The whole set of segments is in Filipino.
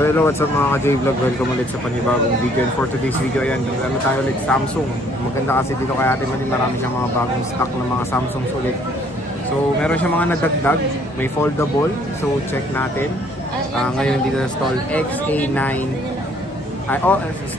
So hello, what's up mga ka-J-Vlog? Welcome ulit sa panibagong video. And for today's video, ayan, ano tayo ulit, Samsung. Maganda kasi dito kay Ate Malin, marami siyang mga bagong stock ng mga Samsung ulit. So meron siyang mga nadagdag, may foldable. So check natin. Ngayon dito sa stall XA9,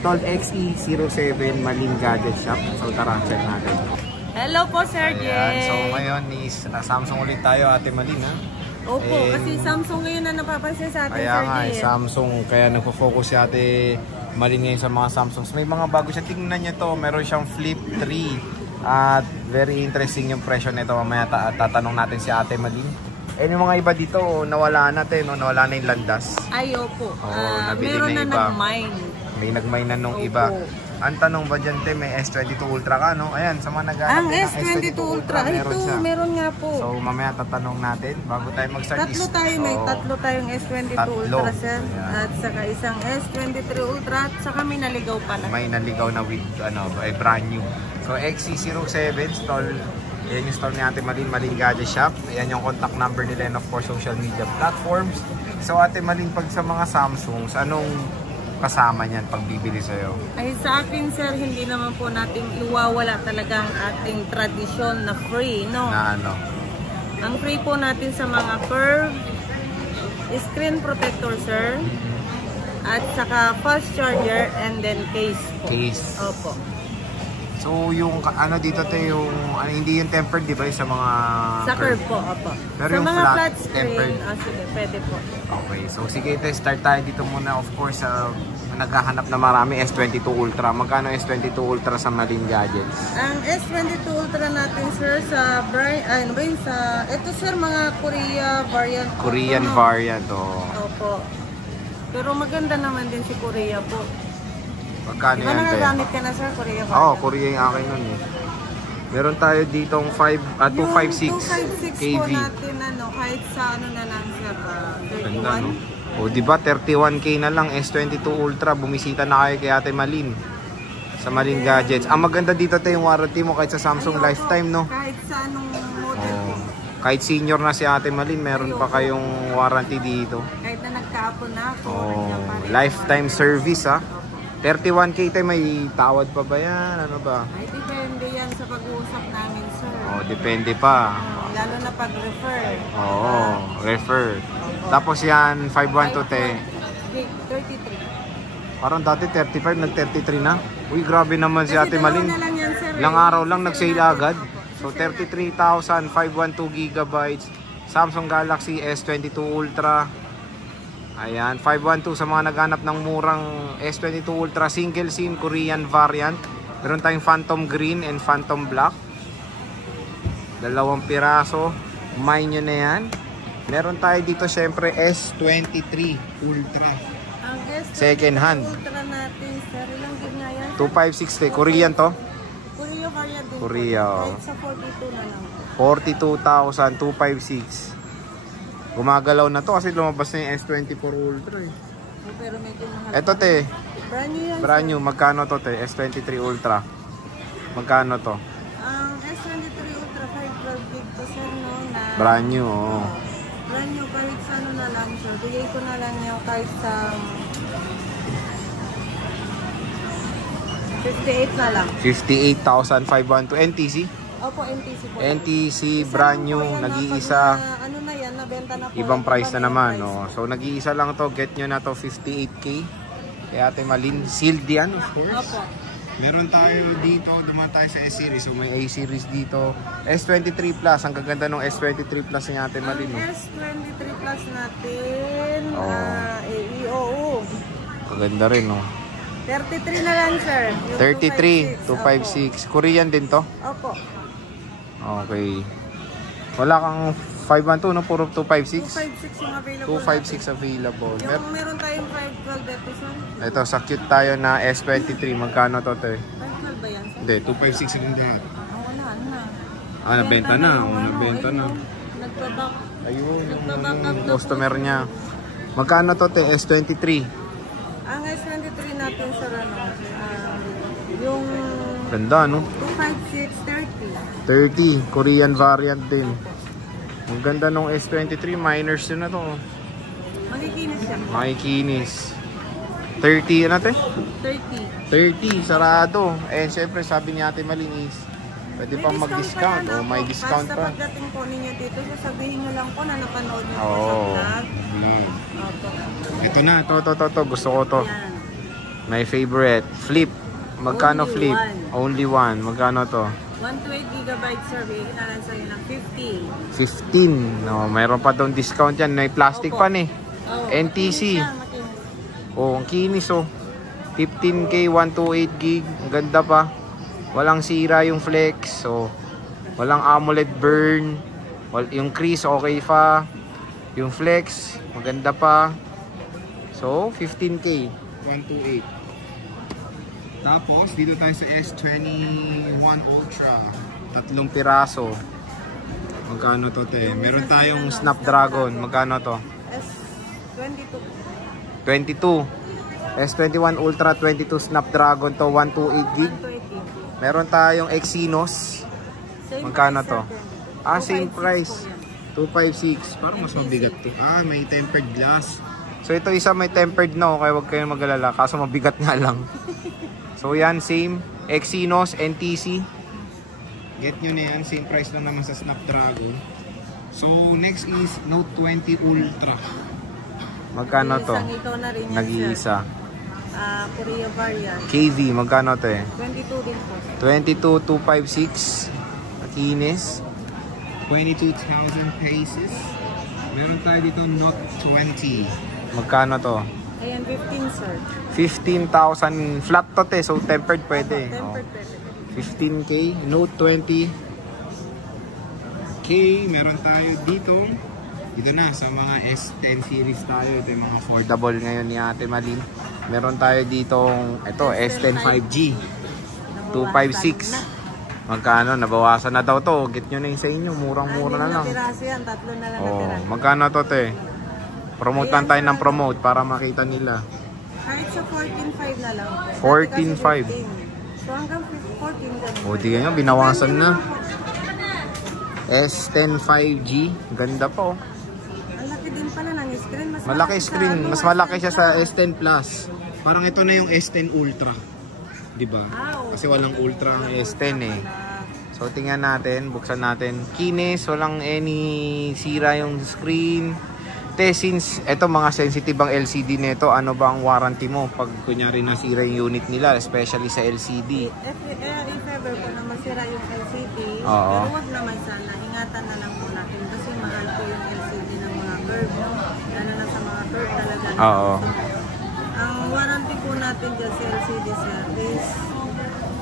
stall XE07 Malin Gadget Shop. So tara, check natin. Hello po, Sir Jay. So ngayon is Samsung ulit tayo, Ate Malin, ha? Opo, kasi Samsung ngayon na napapansin sa atin, kaya Sir nga, Jay. Samsung, kaya nagpo-focus si Ate Malin ngayon sa mga Samsungs. May mga bago siya, tingnan niyo to, meron siyang Flip 3 at very interesting yung presyo nito. Mamaya tatanong natin si Ate Malin. Yung mga iba dito, nawala natin, nawala na yung landas. Ay, opo. Nabili meron na na iba. nag-mine. May nag-mine na nung iba. Ang tanong ba dyan, te, may S22 Ultra ka, no? Ayan, sa mga nag-aanap Ang S22 Ultra, meron siya. Meron nga po. So, mamaya tatanong natin, bago tayo mag-start. Tatlo tayong S22 Ultra, sir. At saka isang S23 Ultra, at saka may naligaw pa na. May naligaw na with, brand new. So, XE07 stall. Ayan yung stall ni Ate Malin, Malin Gadget Shop. Ayan yung contact number nila and of course social media platforms. So, Ate Malin, pag sa mga Samsungs, anong kasama niyan pag bibili sa'yo? Ay, sa akin, sir, hindi naman po natin iwawala talagang ating tradisyon na free, no? Na ano? Ang free po natin sa mga curve, screen protector, sir. At saka fast charger and then case po. Case. Opo. So yung dito yung hindi yung tempered, di ba, sa mga sa curve po, opo. Pero sa yung mga flat screen, tempered. Sige, pwede po. Okay, so sige, start tayo dito muna. Of course, naghahanap na marami S22 Ultra. Magkano S22 Ultra sa Malin Gadgets? Ang S22 Ultra natin, sir, sa ito, sir, mga Korea variant. Korean variant, oh. Opo. Pero maganda naman din si Korea po. Magkano yan, te? Nagagamit ka na, sir, Korea variant? Oo, Korea yung akin nun eh. Meron tayo ditong 256 kV. Po natin, kahit sa na lang, sir, 31. Ganda, no? O, diba, 31K na lang, S22 Ultra. Bumisita na kayo kay Ate Malin sa Malin Gadgets. Ang maganda dito, te, yung warranty mo kahit sa Samsung lifetime, no? Kahit sa anong model po. Kahit senior na si Ate Malin, meron pa kayong warranty dito. Kahit na nagkaapon na ako. Lifetime service, ha? 31K, te, may tawad pa ba yan? Ano ba? Ay, depende yan sa pag-uusap namin, sir. Depende pa. Lalo na pag-refer. Refer. Tapos yan, 512, te. 33. Parang dati 35, nag-33 na. Uy, grabe naman si Ate Malin. Yan, Ilang araw lang nag-sale agad. So 33,000, 512 GB, Samsung Galaxy S22 Ultra. Ayan, 512 sa mga naghanap ng murang S22 Ultra single SIM Korean variant. Meron tayong Phantom Green and Phantom Black. 2 piraso. Mine nyo na yan. Meron tayo dito syempre S23 Ultra. Ang S23 second hand. Ultra natin, sir. Ilang gig nga yan? 256, Korean to? Korea variant din. Korea, kahit sa 42 na lang. 42,000, 256. Gumagalaw na to kasi lumabas na yung S24 Ultra eh. Pero medyo mahal. Eto, te. Brand new yan. Brand new. Magkano to, te? S23 Ultra. Magkano to? Ang S23 Ultra 512 gig to, sir, no? Brand new, oh. Brand new, kahit sa na lang, sir. Bigay ko na lang yung kahit sa 58 na lang. 58,512 NTC? Opo, NTC po. NTC, brand new, nag-iisa. Ano na yan, nabenta na po. Ibang price na naman, no? So, nag-iisa lang to. Get nyo na to, 58K. Kaya Ate Malin, sealed yan, of course. Opo. Meron tayo dito, dumaan tayo sa S-Series. So, may A-Series dito. S23 Plus, ang gaganda ng S23 Plus ni Ate Malin. Ang S23 Plus natin, AEOO. Kaganda rin, no? 33 na lang, sir. Yung 33, 256. Korean din to? Opo. Okay. Wala kang 512, no? Puro 256? 256 yung available. 256 available. Yung meron tayong 512 dito, sir. Ito, sa cute tayo na S23. Magkano to, te? 512 ba yan, sir? Hindi, 256 ang lahat. Wala na. Nabenta na. Nabenta na. Nagbaback. Ayun, Nagbaback up na customer niya. Magkano to, te? S23. Ang S23 natin, sir, yung Ganda, no? 256, 30. Korean variant din. Ang ganda nung S23. Minors yun na to. Makikinis siya. Makikinis. 30, ano te? 30. 30, sarado. Eh, syempre, sabi ni Ate Malinis, pwede pa mag-discount. O, may discount basta pa. Basta pagdating po ninyo dito, sasabihin nyo lang po na napanood nyo po sa Oo. vlog. Opo. Ito na, to. Gusto ko to. Yan. My favorite. Flip. Magkano Only flip? one. Only one. Magkano to? 128 GB sir, bigyan na lang sa'yo ng 15. 50. No, mayroon pa doon discount yan. May plastic Opo. pan eh. Oh, NTC. makinis. Oh, ang kinis oh. 15K, 128 gig. Ang ganda pa. Walang sira yung flex. So, walang AMOLED burn. Yung crease okay pa. Yung flex, maganda pa. So, 15K, 128. Tapos, dito tayo sa S21 Ultra. 3 piraso. Magkano to te? Meron tayong Snapdragon. Magkano to? S22. 22. S21 Ultra 22 Snapdragon to 128 gig. 120. Meron tayong Exynos. Same Magkano price, to? sir. Same 256 price. po yan. 256. Parang mas mabigat to. May tempered glass. So ito isa may tempered no, kaya wag kayong mag-alala. Kaso mabigat nga lang. So yan, same. Exynos, NTC. Get nyo na yan. Same price lang naman sa Snapdragon. So next is Note 20 Ultra. Magkano to? Isang ikaw na rin yan, Nag-iisa. Korea variant. KV, magkano to eh? 22 din po. 22,256. Makinis. 22,000 pesos. Meron tayo dito Note 20. Magkano to? Ayan, 15 sir. 15,000 flat to te, so tempered pwede. Tempered pwede. 15K, Note 20. K, meron tayo dito. Dito na, sa mga S10 series tayo. Ito yung mga affordable ngayon ni Ate Malin. Meron tayo ditong, ito, S10 5G. 256. Magkano? Nabawasan na daw to. Get nyo na yung sa inyo. Murang-mura na lang. Piraso yan, 3 na lang natira. Magkano to te? Promote lang tayo ng promote para makita nila. Kahit sa 14.5 na lang. 14.5. So hanggang 14 ganun. O, tingnan nyo, binawasan na. S10 5G. Ganda po. Ang laki din pala ng screen. Mas Malaki screen. sa, Mas malaki siya sa S10 Plus. Parang ito na yung S10 Ultra. Diba? Kasi walang Ultra ang S10 eh. So, tingnan natin. Buksan natin. Kinis. Walang any sira yung screen. Since ito mga sensitive ang LCD nito, ano ba ang warranty mo pag kunyari nasira yung unit nila, especially sa LCD? If ever po na masira yung LCD, Oo. pero wag naman sana, ingatan na lang po natin kasi mahal po yung LCD ng mga curve, no? Lalo na sa mga curve talaga. Oo. Ang warranty po natin dyan sa LCD sir is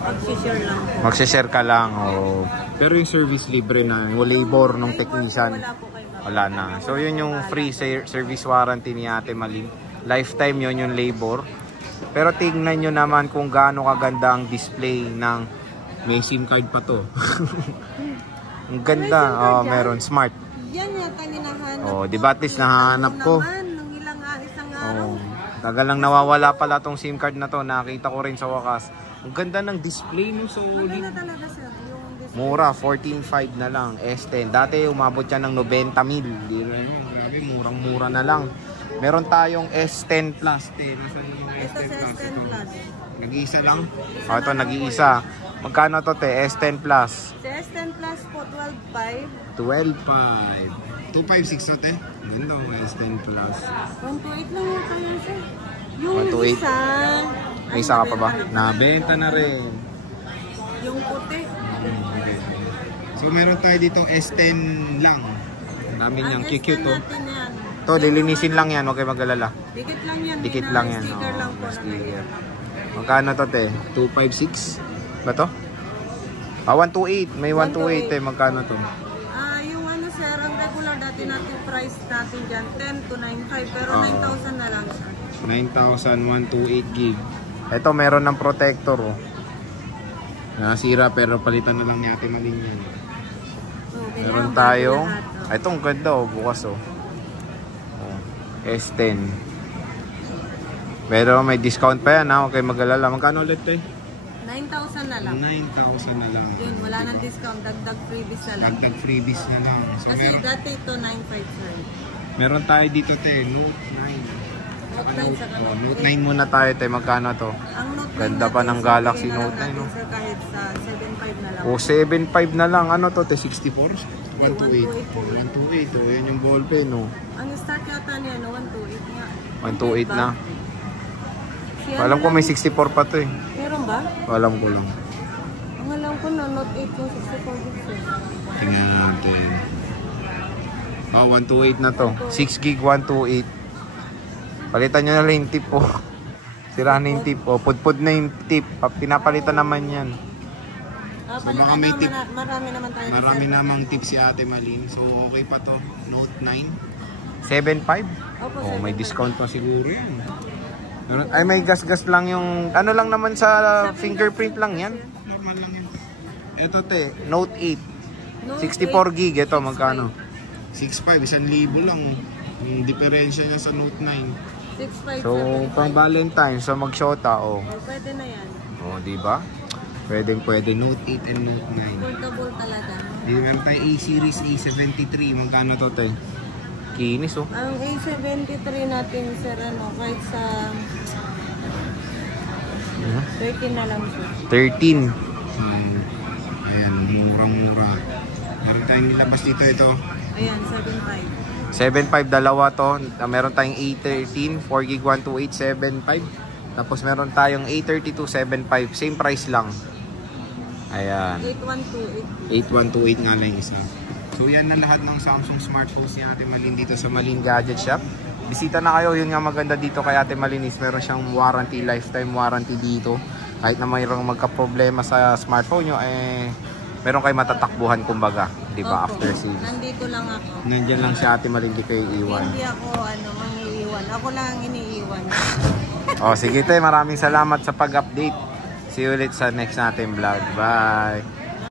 mag-share lang po. Magsishare ka lang. Oh. Pero yung service libre na, yung labor ng technician. Wala po kayo. Wala na. So yun yung free service warranty ni Ate Malin. Lifetime yun yung labor. Pero tingnan nyo naman kung gaano kaganda ang display ng may SIM card pa to. Ang ganda. Meron smart. Yan yata hinahanap. Di ba at least nahanap ko. Nung ilang isang araw. Tagal lang nawawala pala tong SIM card na to. Nakita ko rin sa wakas. Ang ganda ng display mo. Maganda talaga sir. Mura, 14.5 na lang. S10. Dati umabot yan ng 90,000. Grabe, murang-mura na lang. Meron tayong S10 Plus. Nasaan yung S10 Plus? Nag-iisa lang? Ito, nag-iisa. Magkano to te? S10 Plus? Sa S10 Plus po, 12.5. 12.5. 256 to te? Ganda ang S10 Plus. 128 lang yun tayo sir. Yung 128. isa. May isa ka pa ba? Nabenta na rin. Yung puti. Okay. So meron tayo dito S10 lang. Ang dami niyang cute to. To, lilinisin lang yan, huwag kayo mag-alala. Dikit lang yan. Dikit lang yan. Sticker lang po. Sticker. Magkano to te? 256? Ba to? 128. May 128 eh. Magkano to? Yung ano sir, ang regular dati natin price natin dyan, 10 to 9.5 pero 9,000 na lang siya. 9,000, 128 gig. Ito meron ng protector oh. Nasira pero palitan na lang ni Ate Malin yan. Okay, Meron tayong, itong ganda oh, bukas oh. S10. Pero may discount pa yan ha, huwag kayo mag-alala. Magkano ulit eh? 9,000 na lang. 9,000 na lang. Yun, wala nang discount, dagdag freebies na lang. Dagdag freebies na lang. So, Kasi meron, dati ito 9,500. Meron tayo dito, te. Note 9. Note 9 saka Note 9 muna tayo, te. Magkano to? Ang Note 9 Ganda pa natin, ng Galaxy sabihin na Note 9, lang no? natin, sir, kahit sa 7.5 na lang. O, 7.5 na lang. Ano to, te? 64? 128. 128 po yan. 128, oh. Yan yung ballpen, no? Ang start yata niya, 128 nga. 128 na. Siya Alam na ko lang- may 64 pa to, eh. Meron ba? Alam ko lang. Ang alam ko na, Note 8 yung 64 gigs eh. Tingnan natin. Oh, 128 na to. 6 gig 128. Palitan nyo na lang yung tip, oh. Sira na yung tip, oh. Pudpud na yung tip. Pinapalitan naman yan. So, baka may tip. Marami naman tayo. Marami namang tip si Ate Malin. So, okay pa to. Note 9. 7.5? Opo, Oh, may 7.5. discount pa siguro yan. Ay, may gas-gas lang yung... Ano lang naman sa fingerprint lang yan. Normal lang yan. Ito, te. Note 8. Note 64 gig. Ito, magkano? 6.5. 1,000 lang. Yung diferensya niya sa Note 9. 6.5. So, pang Valentine, so mag-shota, oh. Oh, pwede na yan. Oh, di ba? Pwede. Note 8 and Note 9. Portable talaga. Di meron tayong A-Series A73. Magkano to, te? Kinis, oh. Ang A73 natin, sir, ano, kahit sa 13 na lang, sir. 13. Ayan, murang-mura. Meron tayong nilabas dito, ito. Ayan, 7.5. 7.5 dalawa to. Meron tayong A13, 4 gig 128, 7.5. Tapos meron tayong A32, 7.5. Same price lang. Ayan. 8128. 8128 nga lang isa. So yan na lahat ng Samsung smartphones ni Ate Malin dito sa Malin Gadget Shop. Bisita na kayo. Yun nga maganda dito kay Ate Malin is meron siyang warranty, lifetime warranty dito. Kahit na mayroong magka-problema sa smartphone nyo, meron kayo matatakbuhan kumbaga. Diba? Opo. After sales. Nandito lang ako. Nandiyan lang si Ate Malin, di kayo iwan. Hindi ako, mangiiwan. Ako lang ang iniiwan. O sige, te, maraming salamat sa pag-update. See you ulit sa next natin vlog. Bye!